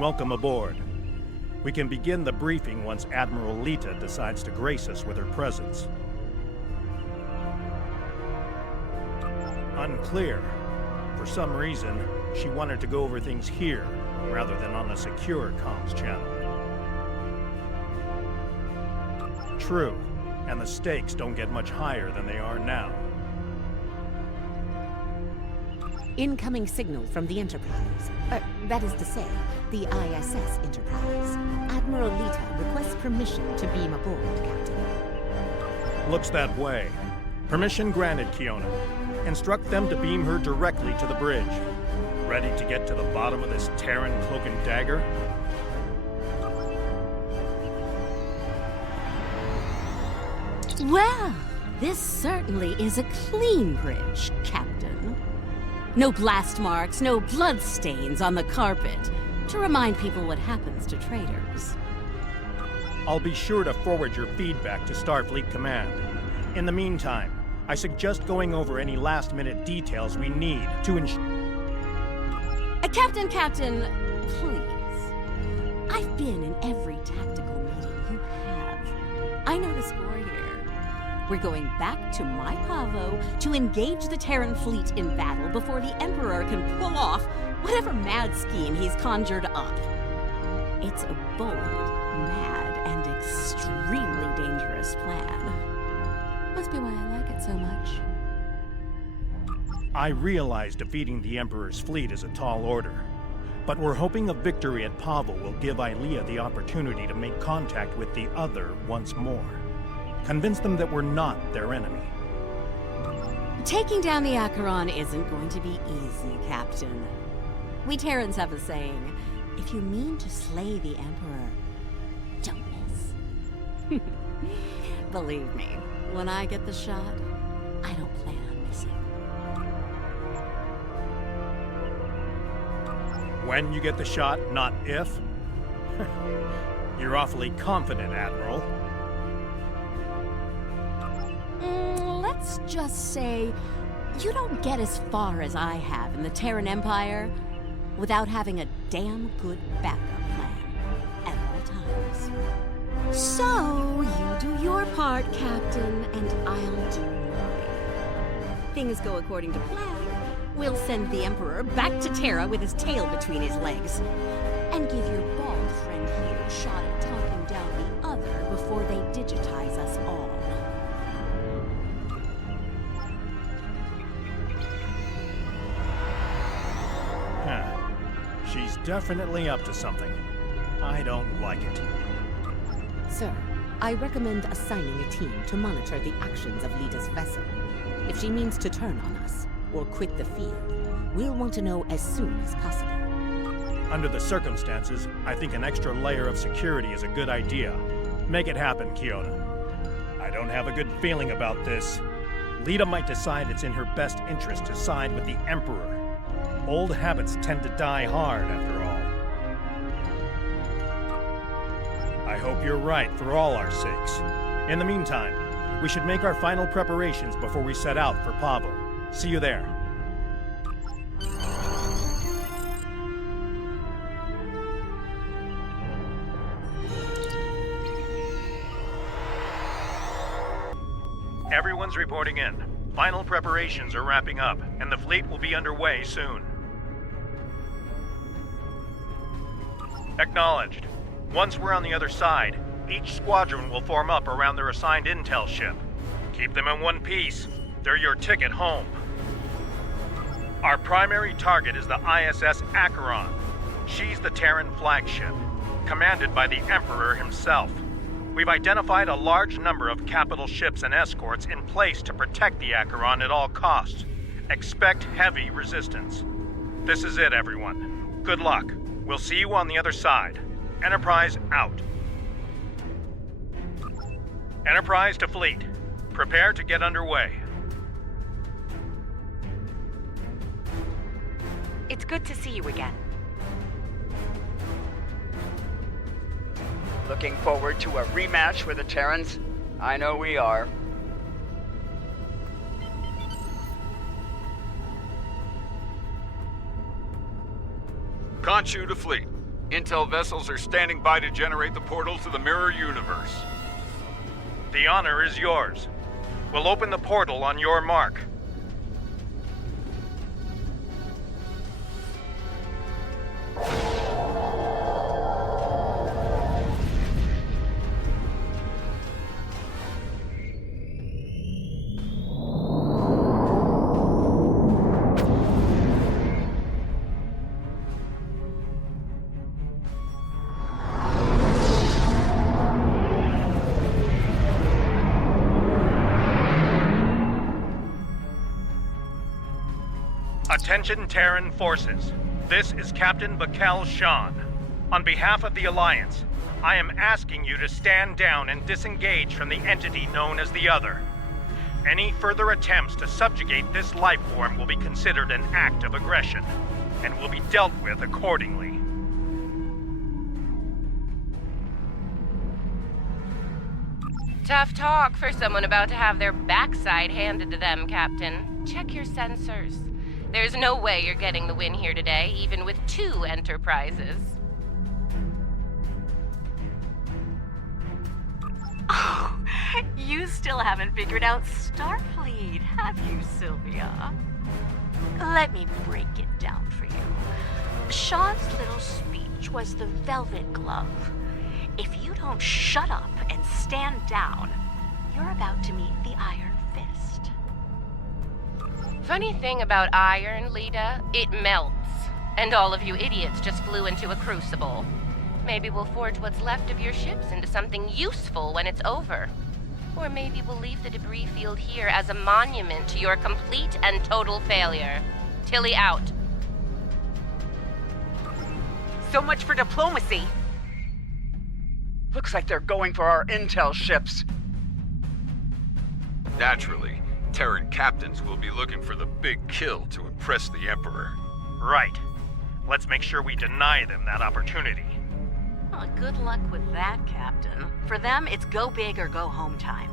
welcome aboard. We can begin the briefing once Admiral Lita decides to grace us with her presence. Unclear. For some reason, she wanted to go over things here, rather than on a secure comms channel. True, and the stakes don't get much higher than they are now. Incoming signal from the Enterprise. That is to say, the ISS Enterprise. Admiral Lita requests permission to beam aboard, Captain. Looks that way. Permission granted, Kiona. Instruct them to beam her directly to the bridge. Ready to get to the bottom of this Terran cloak and dagger? Well, this certainly is a clean bridge, Captain. No blast marks, no blood stains on the carpet, to remind people what happens to traitors. I'll be sure to forward your feedback to Starfleet Command. In the meantime, I suggest going over any last-minute details we need to ensure... Captain, please. I've been in every tactical meeting you have. I know the score here. We're going back to my Pavo to engage the Terran fleet in battle before the Emperor can pull off whatever mad scheme he's conjured up. It's a bold, mad, and extremely dangerous plan. Must be why I like it so much. I realize defeating the Emperor's fleet is a tall order, but we're hoping a victory at Pavo will give Ilea the opportunity to make contact with the Other once more. Convince them that we're not their enemy. Taking down the Acheron isn't going to be easy, Captain. We Terrans have a saying, if you mean to slay the Emperor, don't miss. Believe me, when I get the shot, I don't plan on missing. When you get the shot, not if? You're awfully confident, Admiral. Let's just say you don't get as far as I have in the Terran Empire without having a damn good backup plan at all times. So, you do your part, Captain, and I'll do mine. Things go according to plan. We'll send the Emperor back to Terra with his tail between his legs, and give your bald friend here a shot at talking down the Other before they digitize us all. She's definitely up to something. I don't like it. Sir, I recommend assigning a team to monitor the actions of Lita's vessel. If she means to turn on us, or quit the field, we'll want to know as soon as possible. Under the circumstances, I think an extra layer of security is a good idea. Make it happen, Kiona. I don't have a good feeling about this. Lita might decide it's in her best interest to side with the Emperor. Old habits tend to die hard, after all. I hope you're right for all our sakes. In the meantime, we should make our final preparations before we set out for Pavo. See you there. Everyone's reporting in. Final preparations are wrapping up, and the fleet will be underway soon. Acknowledged. Once we're on the other side, each squadron will form up around their assigned intel ship. Keep them in one piece. They're your ticket home. Our primary target is the ISS Acheron. She's the Terran flagship, commanded by the Emperor himself. We've identified a large number of capital ships and escorts in place to protect the Acheron at all costs. Expect heavy resistance. This is it, everyone. Good luck. We'll see you on the other side. Enterprise out. Enterprise to fleet. Prepare to get underway. It's good to see you again. Looking forward to a rematch with the Terrans? I know we are. Khonshu to fleet. Intel vessels are standing by to generate the portals to the mirror universe. The honor is yours. We'll open the portal on your mark. Attention Terran forces. This is Captain Bakel Shan. On behalf of the Alliance, I am asking you to stand down and disengage from the entity known as the Other. Any further attempts to subjugate this life form will be considered an act of aggression, and will be dealt with accordingly. Tough talk for someone about to have their backside handed to them, Captain. Check your sensors. There's no way you're getting the win here today, even with 2 Enterprises. Oh, you still haven't figured out Starfleet, have you, Sylvia? Let me break it down for you. Sean's little speech was the velvet glove. If you don't shut up and stand down, you're about to meet the Iron Fist. Funny thing about iron, Lita, it melts. And all of you idiots just flew into a crucible. Maybe we'll forge what's left of your ships into something useful when it's over. Or maybe we'll leave the debris field here as a monument to your complete and total failure. Tilly out. So much for diplomacy. Looks like they're going for our intel ships. Naturally, Terran captains will be looking for the big kill to impress the Emperor. Right. Let's make sure we deny them that opportunity. Oh, good luck with that, Captain. For them, it's go big or go home time.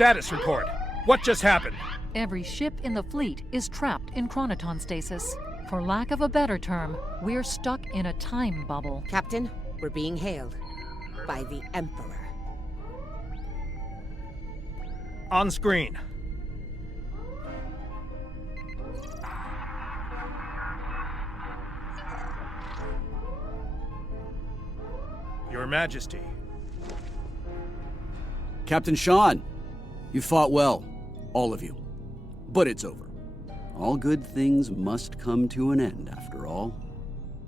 Status report. What just happened? Every ship in the fleet is trapped in chronoton stasis. For lack of a better term, we're stuck in a time bubble. Captain, we're being hailed by the Emperor. On screen. Your Majesty. Captain Sean, you fought well, all of you. But it's over. All good things must come to an end, after all.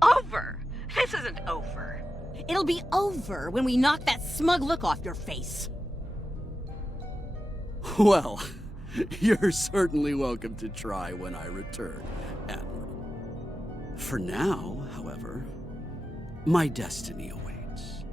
Over? This isn't over. It'll be over when we knock that smug look off your face. Well, you're certainly welcome to try when I return, Admiral. For now, however, my destiny awaits.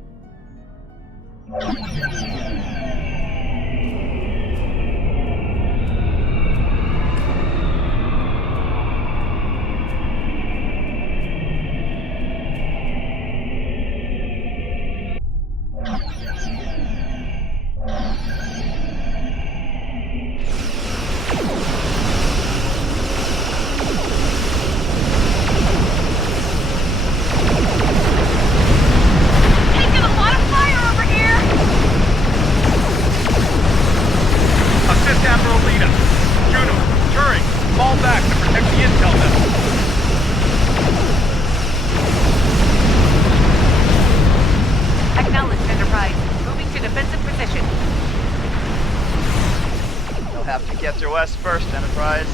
HOS first, Enterprise.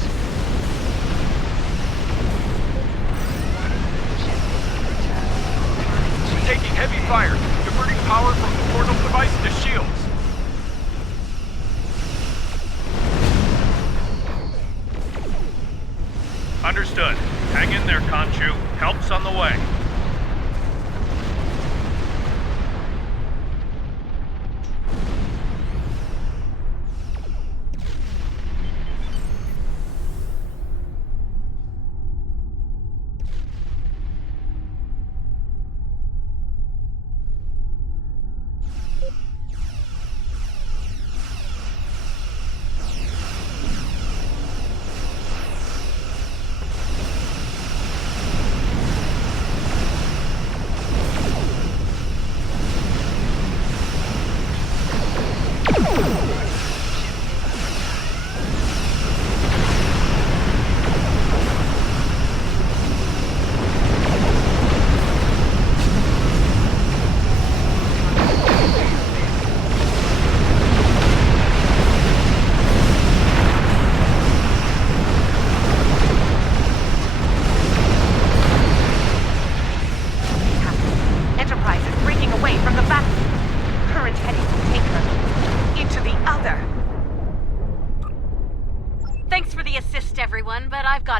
Taking heavy fire, diverting power from the portal device to shields. Understood. Hang in there, Khonshu. Help's on the way.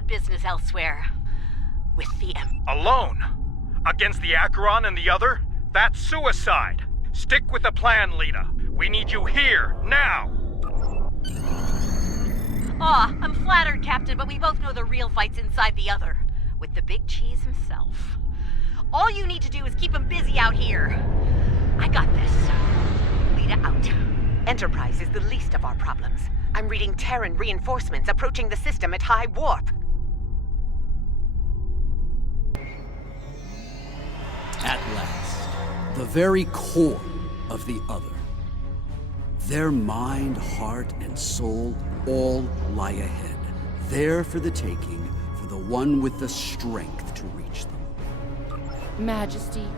Business elsewhere. With the Alone? Against the Acheron and the other? That's suicide! Stick with the plan, Lita. We need you here, now! Aw, I'm flattered, Captain, but we both know the real fight's inside the other. With the big cheese himself. All you need to do is keep him busy out here. I got this. Lita out. Enterprise is the least of our problems. I'm reading Terran reinforcements approaching the system at high warp. At last, the very core of the other. Their mind, heart, and soul all lie ahead, there for the taking, for the one with the strength to reach them. Majesty,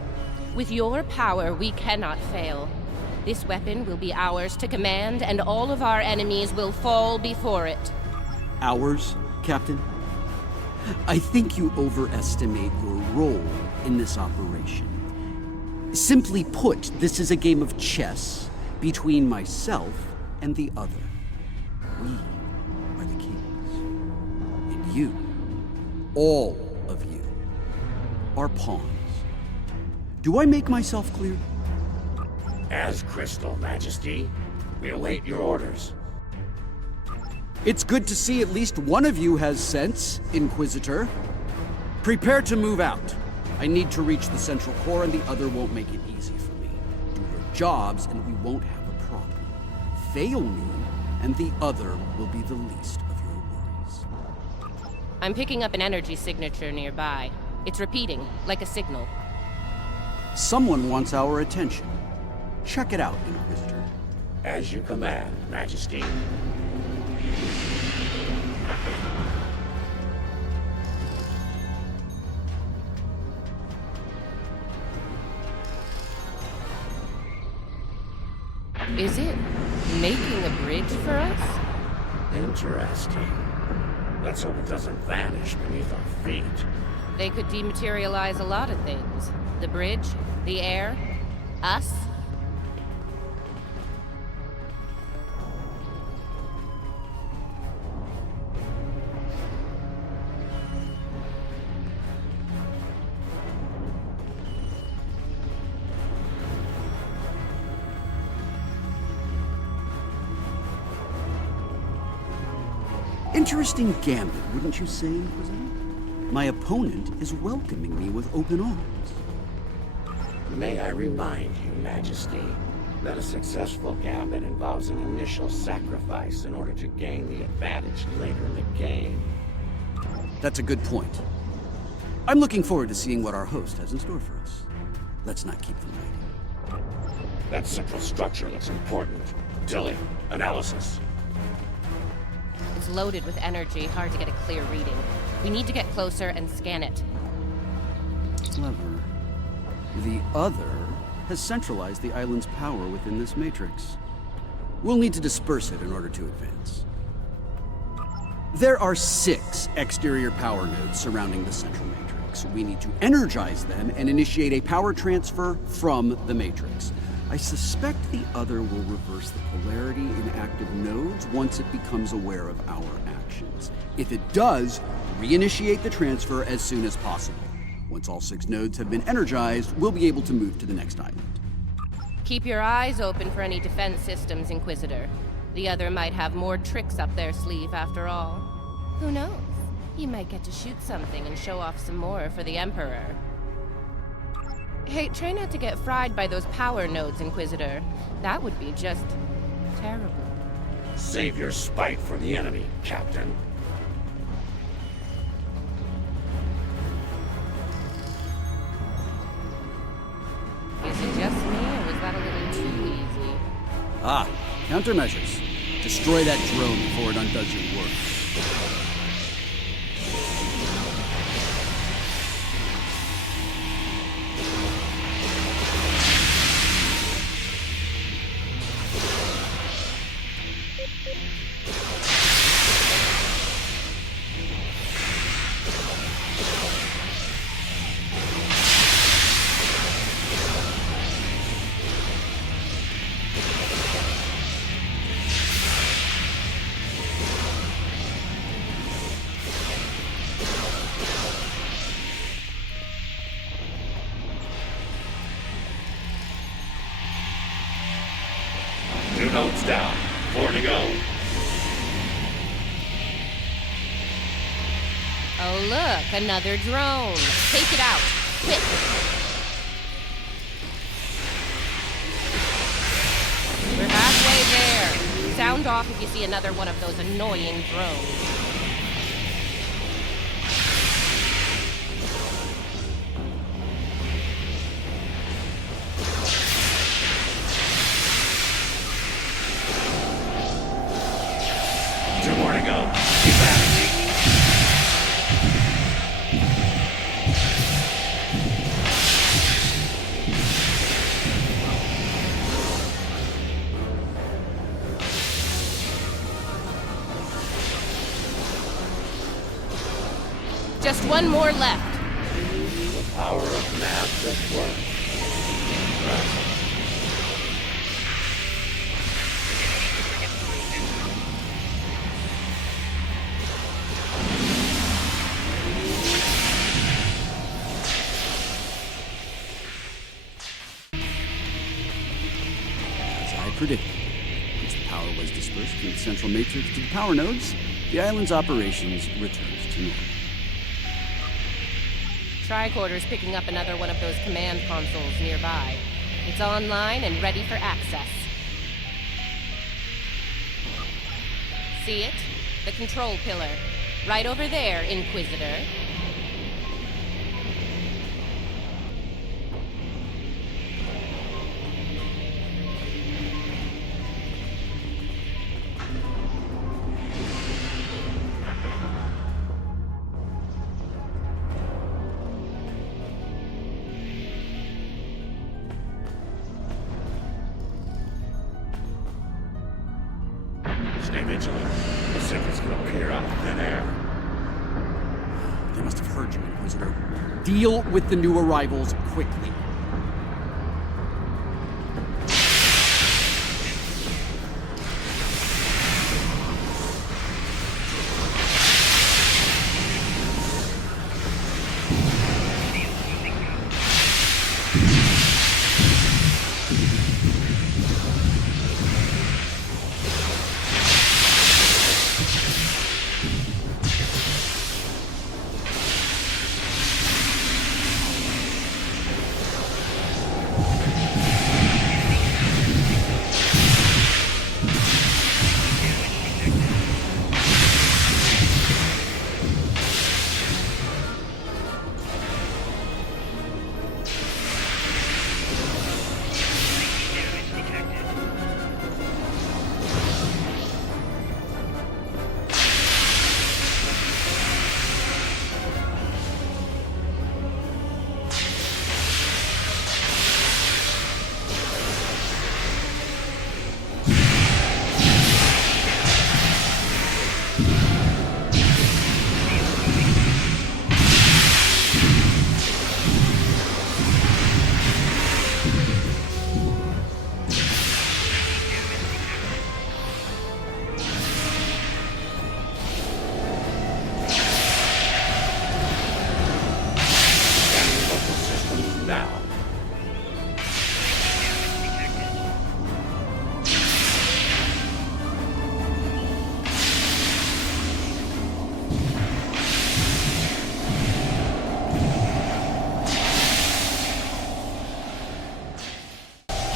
with your power, we cannot fail. This weapon will be ours to command, and all of our enemies will fall before it. Ours, Captain? I think you overestimate your role in this operation. Simply put, this is a game of chess between myself and the other. We are the kings. And you, all of you, are pawns. Do I make myself clear? As crystal, Majesty. We await your orders. It's good to see at least one of you has sense, Inquisitor. Prepare to move out. I need to reach the central core and the other won't make it easy for me. Do your jobs and we won't have a problem. Fail me and the other will be the least of your worries. I'm picking up an energy signature nearby. It's repeating, like a signal. Someone wants our attention. Check it out, Inquisitor. As you command, Majesty. Is it making a bridge for us? Interesting. Let's hope it doesn't vanish beneath our feet. They could dematerialize a lot of things. The bridge, the air, us. Interesting gambit, wouldn't you say, Inquisitor? My opponent is welcoming me with open arms. May I remind you, Majesty, that a successful gambit involves an initial sacrifice in order to gain the advantage later in the game. That's a good point. I'm looking forward to seeing what our host has in store for us. Let's not keep them waiting. That central structure looks important. Tilly, analysis. It's loaded with energy, hard to get a clear reading. We need to get closer and scan it. Clever. The other has centralized the island's power within this matrix. We'll need to disperse it in order to advance. There are 6 exterior power nodes surrounding the central matrix. We need to energize them and initiate a power transfer from the matrix. I suspect the other will reverse the polarity in active nodes once it becomes aware of our actions. If it does, reinitiate the transfer as soon as possible. Once all 6 nodes have been energized, we'll be able to move to the next island. Keep your eyes open for any defense systems, Inquisitor. The other might have more tricks up their sleeve after all. Who knows? You might get to shoot something and show off some more for the Emperor. Hey, try not to get fried by those power nodes, Inquisitor. That would be just terrible. Save your spite for the enemy, Captain. Is it just me, or was that a little too easy? Ah, countermeasures. Destroy that drone before it undoes your work. Two nodes down. 4 to go. Oh look, another drone. Take it out. Quick. We're halfway there. Sound off if you see another one of those annoying drones. Just one more left. The power of math at work. As I predicted, once the power was dispersed from the central matrix to the power nodes, the island's operations returned to normal. Tricorder's picking up another one of those command consoles nearby. It's online and ready for access. See it? The control pillar. Right over there, Inquisitor. Stay vigilant. The secrets can appear out of thin air. They must have heard you, Inquisitor. Deal with the new arrivals quickly. now.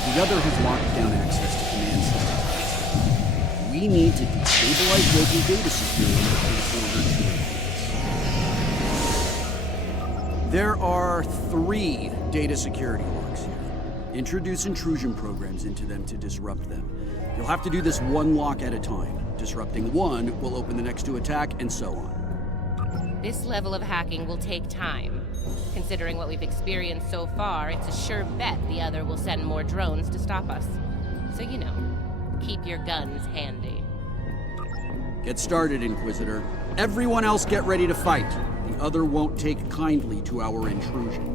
The other has locked down access to command systems. We need to destabilize local data security in order to... There are 3 data security locks here. Introduce intrusion programs into them to disrupt them. You'll have to do this one lock at a time. Disrupting one will open the next to attack, and so on. This level of hacking will take time. Considering what we've experienced so far, it's a sure bet the other will send more drones to stop us. So, you know, keep your guns handy. Get started, Inquisitor. Everyone else get ready to fight. The other won't take kindly to our intrusion.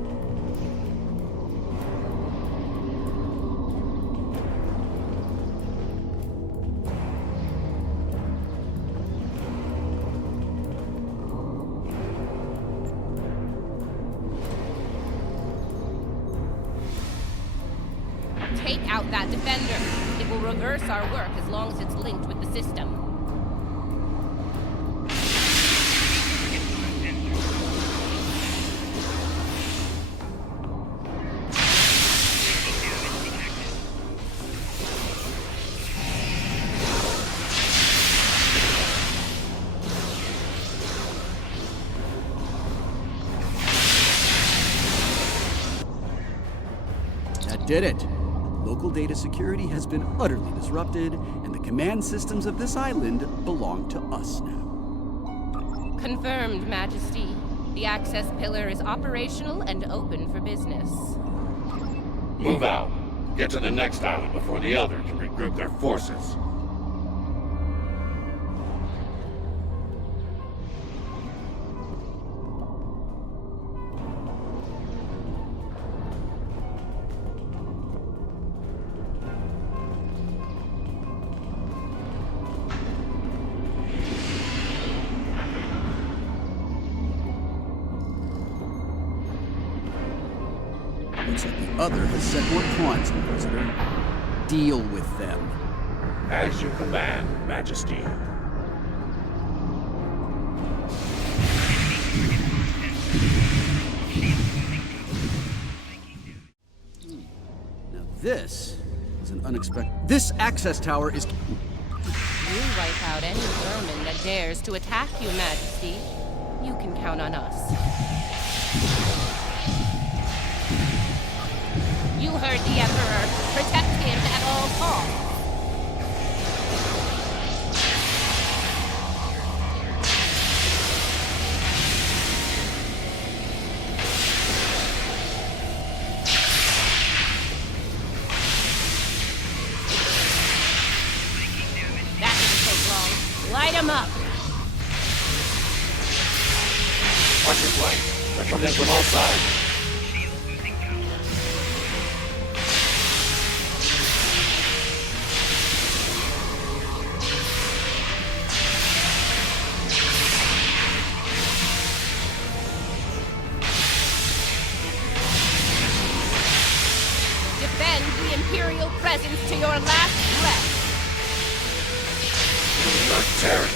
Take out that defender. It will reverse our work as long as it's linked with the system. That did it. Local data security has been utterly disrupted, and the command systems of this island belong to us now. Confirmed, Majesty. The access pillar is operational and open for business. Move out. Get to the next island before the other can regroup their forces. Looks like the other has set more pawns, Inquisitor. Deal with them. As you command, Majesty. Now this is an unexpected... This access tower is... We'll wipe out any vermin that dares to attack you, Majesty. You can count on us. You heard the Emperor. Protect him at all costs. That didn't take long. Light him up. Watch your flank. They're coming in from all sides. Defend the Imperial presence to your last breath. Not Terran.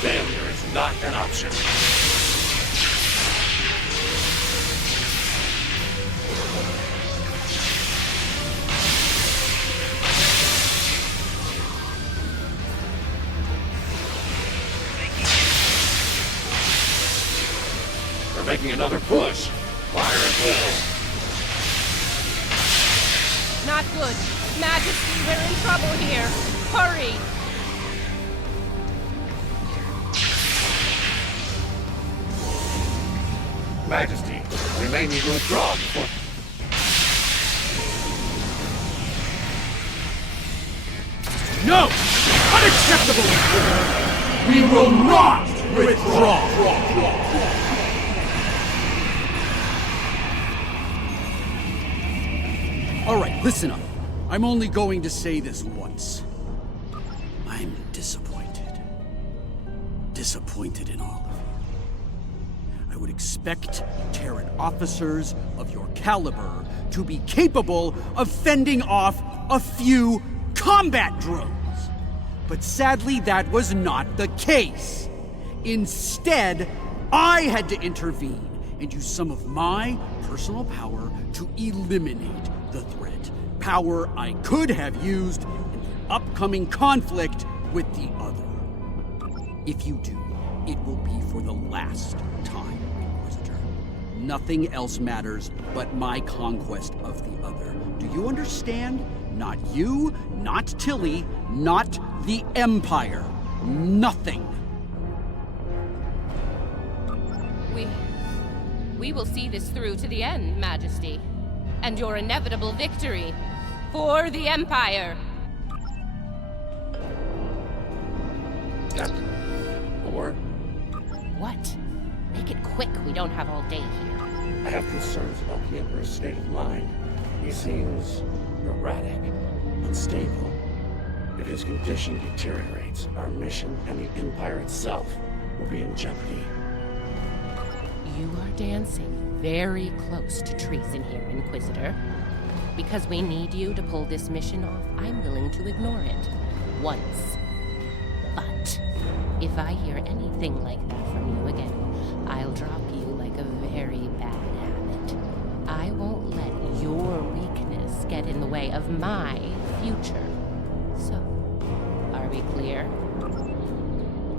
Failure is not an option. They're making another push. Fire at will. Not good. Majesty, we're in trouble here. Hurry! Majesty, we may need to withdraw before... No! Unacceptable! We will not withdraw! All right, listen up. I'm only going to say this once. I'm disappointed. Disappointed in all of you. I would expect Terran officers of your caliber to be capable of fending off a few combat drones. But sadly, that was not the case. Instead, I had to intervene and use some of my personal power to eliminate the threat. Power I could have used in the upcoming conflict with the other. If you do, it will be for the last time, Inquisitor. Nothing else matters but my conquest of the other. Do you understand? Not you, not Tilly, not the Empire. Nothing. We will see this through to the end, Majesty. And your inevitable victory for the Empire. Captain. Or? What? Make it quick, we don't have all day here. I have concerns about the Emperor's state of mind. He seems erratic, unstable. If his condition deteriorates, our mission and the Empire itself will be in jeopardy. You are dancing very close to treason here, Inquisitor. Because we need you to pull this mission off, I'm willing to ignore it. Once. But if I hear anything like that from you again, I'll drop you like a very bad habit. I won't let your weakness get in the way of my future. So, are we clear?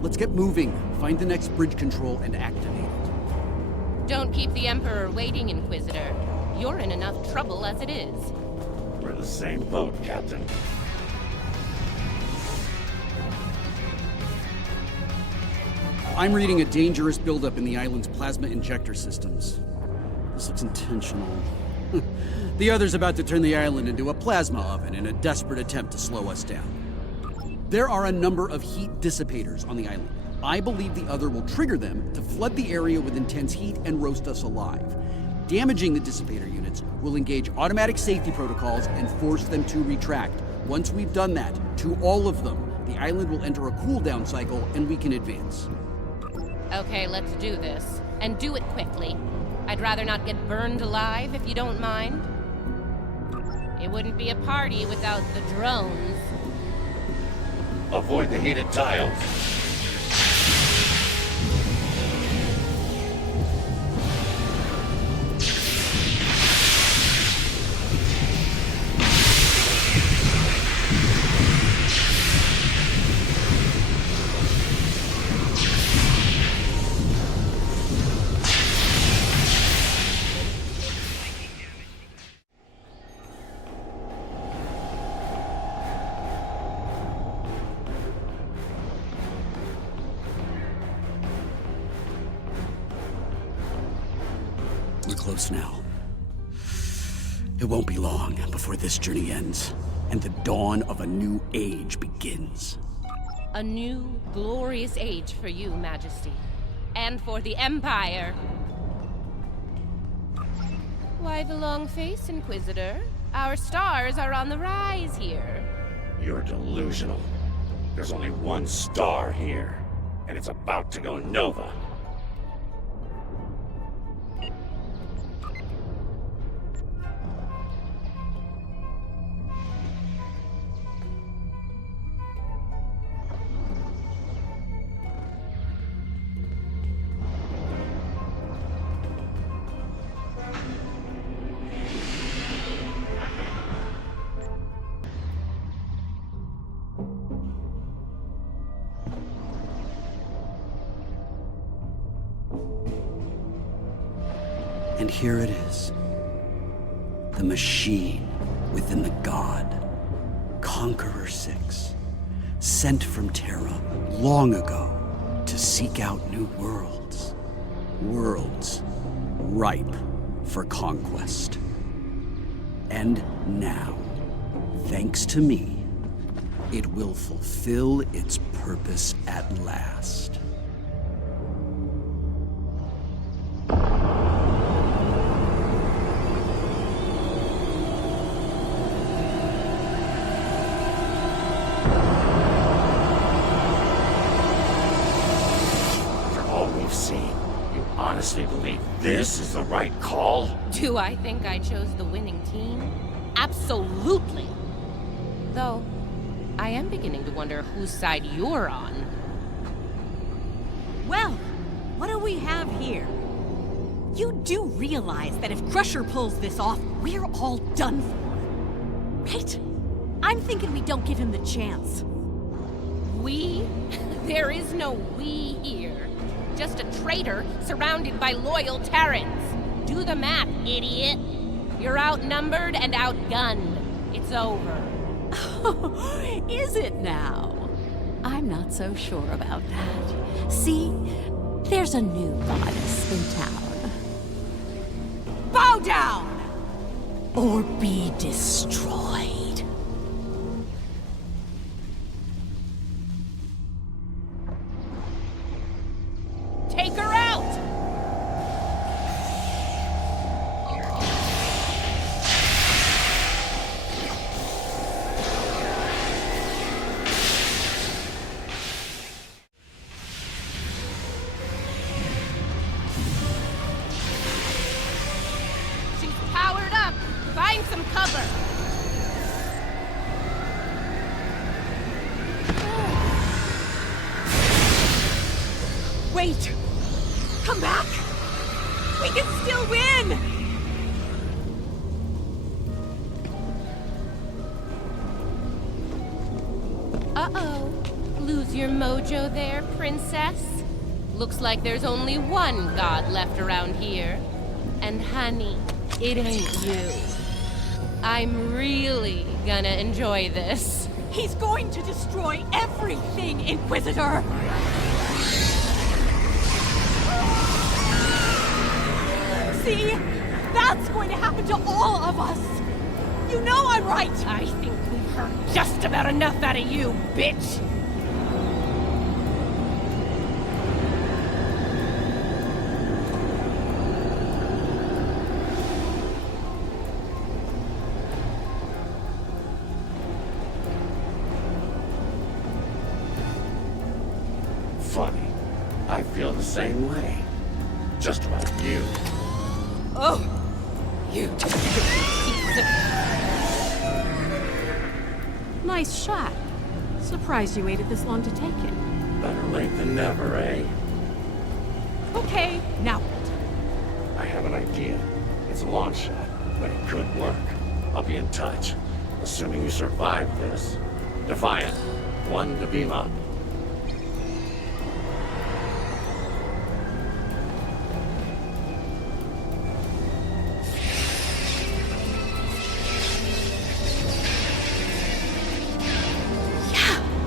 Let's get moving. Find the next bridge control and activate it. Don't keep the Emperor waiting, Inquisitor. You're in enough trouble as it is. We're in the same boat, Captain. I'm reading a dangerous buildup in the island's plasma injector systems. This looks intentional. The other's about to turn the island into a plasma oven in a desperate attempt to slow us down. There are a number of heat dissipators on the island. I believe the other will trigger them to flood the area with intense heat and roast us alive. Damaging the dissipator units will engage automatic safety protocols and force them to retract. Once we've done that, to all of them, the island will enter a cooldown cycle and we can advance. Okay, let's do this. And do it quickly. I'd rather not get burned alive, if you don't mind. It wouldn't be a party without the drones. Avoid the heated tiles. We're close now. It won't be long before this journey ends, and the dawn of a new age begins. A new, glorious age for you, Majesty. And for the Empire. Why the long face, Inquisitor? Our stars are on the rise here. You're delusional. There's only one star here, and it's about to go nova. And here it is. The machine within the god. Conqueror 6. Sent from Terra long ago to seek out new worlds. Worlds ripe for conquest. And now, thanks to me, it will fulfill its purpose at last. Honestly This is the right call? Do I think I chose the winning team? Absolutely. Though, I am beginning to wonder whose side you're on. Well, what do we have here? You do realize that if Crusher pulls this off, we're all done for, right? I'm thinking we don't give him the chance. We? There is no we here. Just a traitor surrounded by loyal Terrans. Do the math, idiot. You're outnumbered and outgunned. It's over. Is it now? I'm not so sure about that. See, there's a new goddess in town. Bow down! Or be destroyed. Take her out! She's powered up! Find some cover! Wait! Come back! We can still win! Uh-oh. Lose your mojo there, princess? Looks like there's only one god left around here. And honey, it ain't you. I'm really gonna enjoy this. He's going to destroy everything, Inquisitor! See? That's going to happen to all of us! You know I'm right! I think we've heard just about enough out of you, bitch! Funny. I feel the same way. Just about you. Oh! You piece of... Nice shot. Surprised you waited this long to take it. Better late than never, eh? Okay, now what? I have an idea. It's a long shot, but it could work. I'll be in touch. Assuming you survive this. Defiant. 1 to beam up.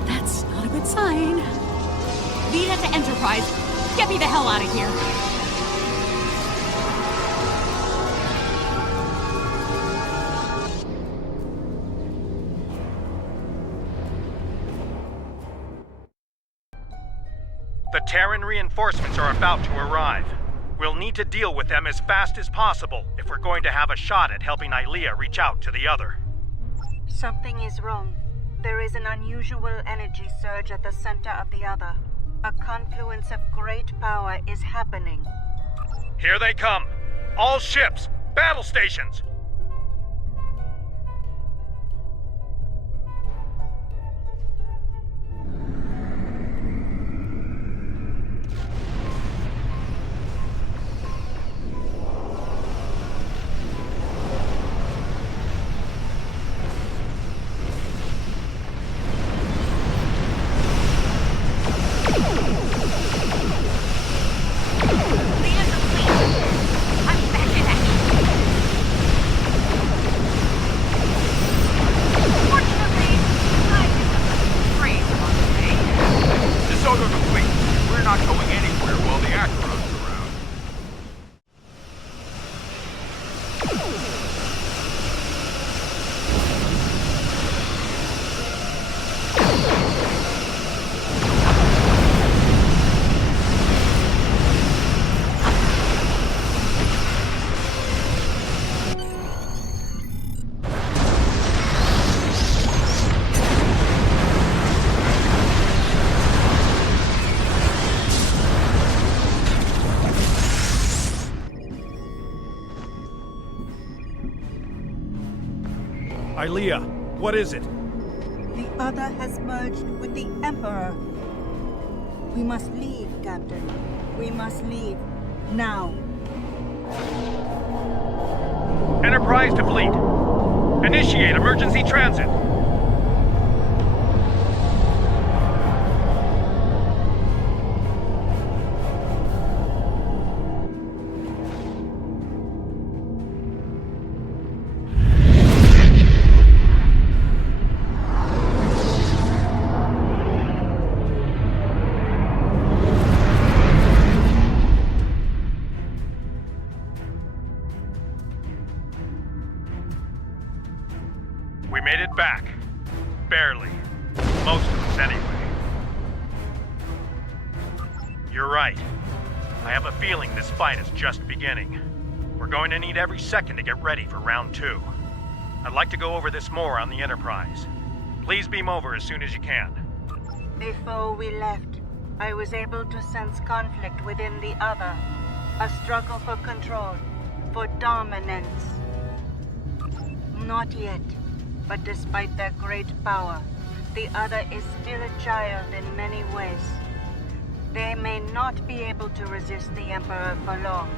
That's not a good sign. Lead it to Enterprise. Get me the hell out of here. The Terran reinforcements are about to arrive. We'll need to deal with them as fast as possible if we're going to have a shot at helping Ilea reach out to the other. Something is wrong. There is an unusual energy surge at the center of the other. A confluence of great power is happening. Here they come! All ships! Battle stations! Ilea, what is it? The other has merged with the Emperor. We must leave, Captain. We must leave. Now. Enterprise to fleet. Initiate emergency transit. We made it back. Barely. Most of us, anyway. You're right. I have a feeling this fight is just beginning. We're going to need every second to get ready for round 2. I'd like to go over this more on the Enterprise. Please beam over as soon as you can. Before we left, I was able to sense conflict within the other. A struggle for control, for dominance. Not yet. But despite their great power, the other is still a child in many ways. They may not be able to resist the Emperor for long.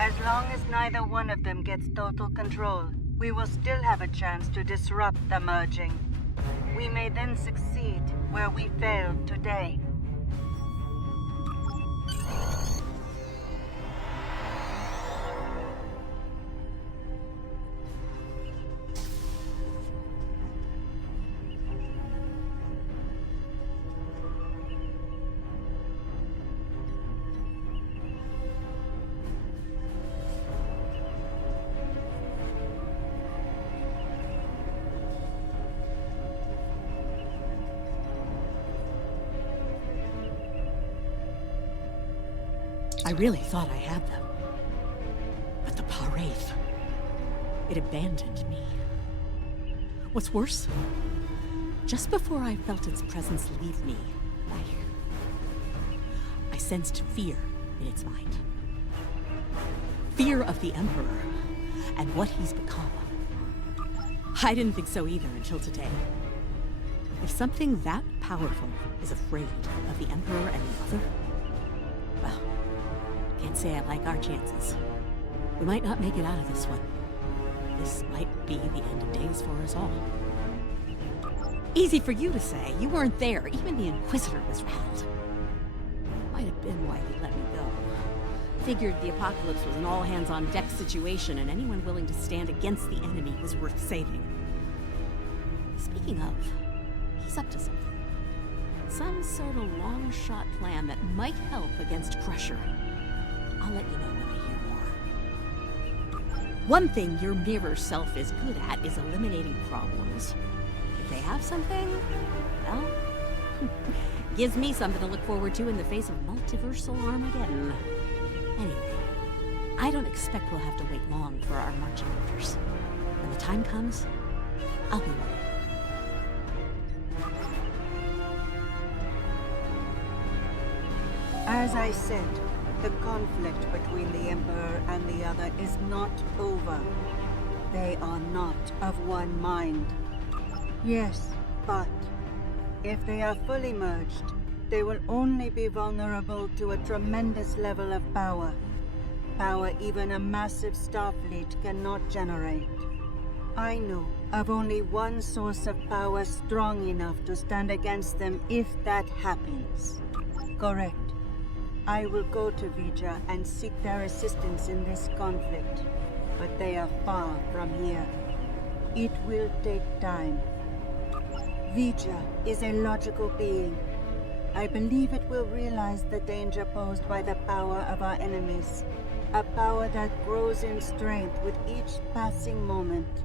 As long as neither one of them gets total control, we will still have a chance to disrupt the merging. We may then succeed where we failed today. I really thought I had them. But the Paraith, it abandoned me. What's worse, just before I felt its presence leave me, I sensed fear in its mind. Fear of the Emperor and what he's become. I didn't think so either until today. If something that powerful is afraid of the Emperor and the other, well, can't say I like our chances. We might not make it out of this one. This might be the end of days for us all. Easy for you to say. You weren't there. Even the Inquisitor was rattled. Might have been why he let me go. Figured the apocalypse was an all-hands-on-deck situation, and anyone willing to stand against the enemy was worth saving. Speaking of, he's up to something. Some sort of long-shot plan that might help against Crusher. I'll let you know when I hear more. One thing your mirror self is good at is eliminating problems. If they have something, well, gives me something to look forward to in the face of multiversal Armageddon. Anyway, I don't expect we'll have to wait long for our marching orders. When the time comes, I'll be ready. As I said, the conflict between the Emperor and the other is not over. They are not of one mind. Yes, but if they are fully merged, they will only be vulnerable to a tremendous level of power. Power even a massive Starfleet cannot generate. I know of only one source of power strong enough to stand against them if that happens. Correct. I will go to Vija and seek their assistance in this conflict, but they are far from here. It will take time. Vija is a logical being. I believe it will realize the danger posed by the power of our enemies, a power that grows in strength with each passing moment.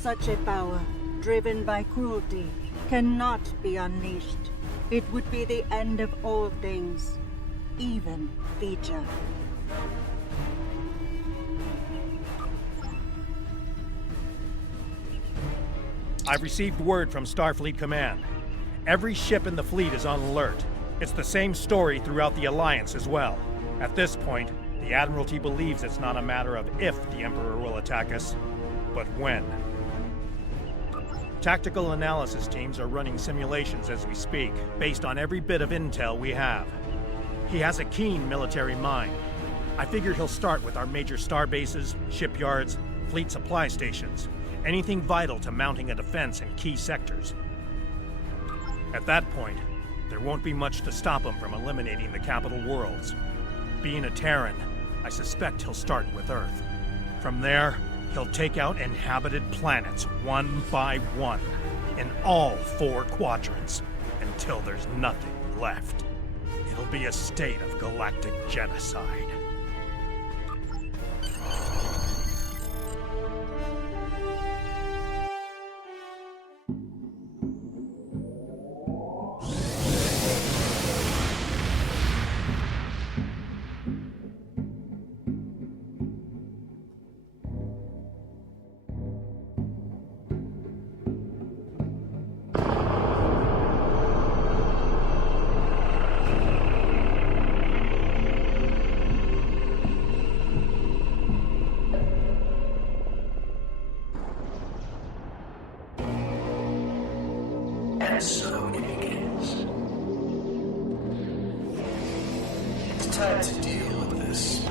Such a power, driven by cruelty, cannot be unleashed. It would be the end of all things. Even Vija. I've received word from Starfleet Command. Every ship in the fleet is on alert. It's the same story throughout the Alliance as well. At this point, the Admiralty believes it's not a matter of if the Emperor will attack us, but when. Tactical analysis teams are running simulations as we speak, based on every bit of intel we have. He has a keen military mind. I figure he'll start with our major star bases, shipyards, fleet supply stations, anything vital to mounting a defense in key sectors. At that point, there won't be much to stop him from eliminating the capital worlds. Being a Terran, I suspect he'll start with Earth. From there, he'll take out inhabited planets one by one, in all 4 quadrants, until there's nothing left. It'll be a state of galactic genocide. And so it begins. It's time to deal with this